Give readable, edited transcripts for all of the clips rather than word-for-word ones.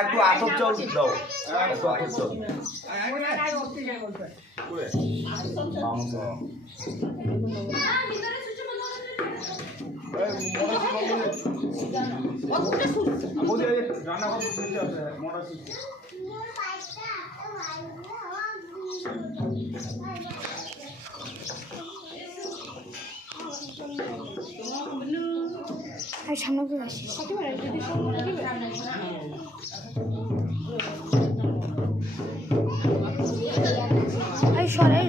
একটু আতপ চাল দাও, একটু আতপ চাল। আর সামনে করে আসি সরাই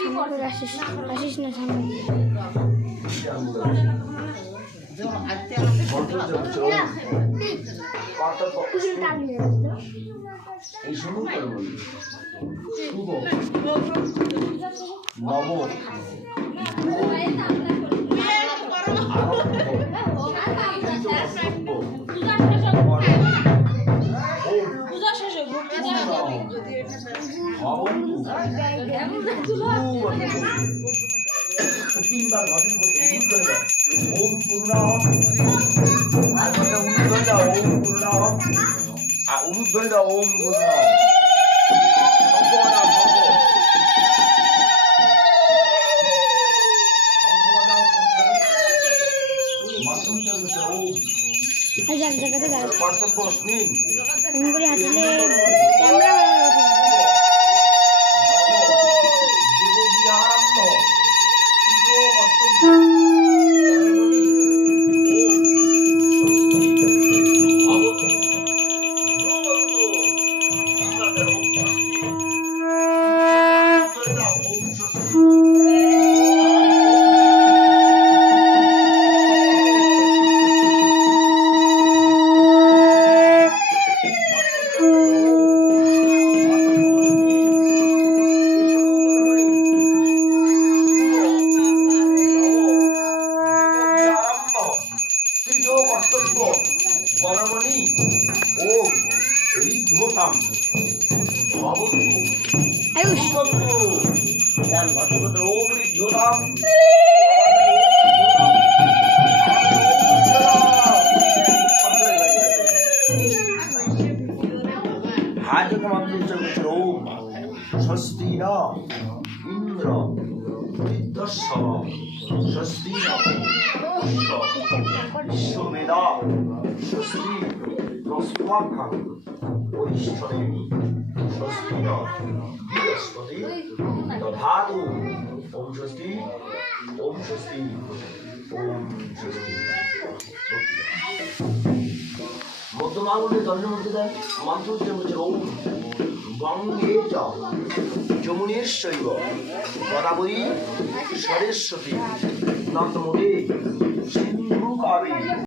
সামনে করে আসিস না সামনে এই শুরু করবো শুভ নব তিনবার ঘটন করতে ওম পূর্ণাহম আর অনুদ ধরে দাও ওম পূর্ণাহম আর অনুদ ধরে দাও ওম পূর্ণাহম করে হাঁটলে ক্যামেরা বরমণি ওম ঋদ্ধতাম ভবন্তু ধ্যান ঘটঘট ওম ঋদ্ধতাম হাজকমাত্র ওম স্বস্তি ন ইন্দ্র বৃদ্ধস্ব স্বস্তি ন বিশ্বমেধা স্বস্তি বৃহস্পতি বরিষ্ঠদেবী স্বস্তি ন বৃহস্পতি দধাতু ওম স্বস্তি ওম স্বস্তি ওম স্বস্তি। মধ্যম আঙুলের দণ্ডের মধ্যে দেন মন্ত্র হচ্ছে ওম গঙ্গে চ যমুনেশ্বৈব গোদাবরী সরস্বতী নর্মদে সিন্ধু কাবেরী।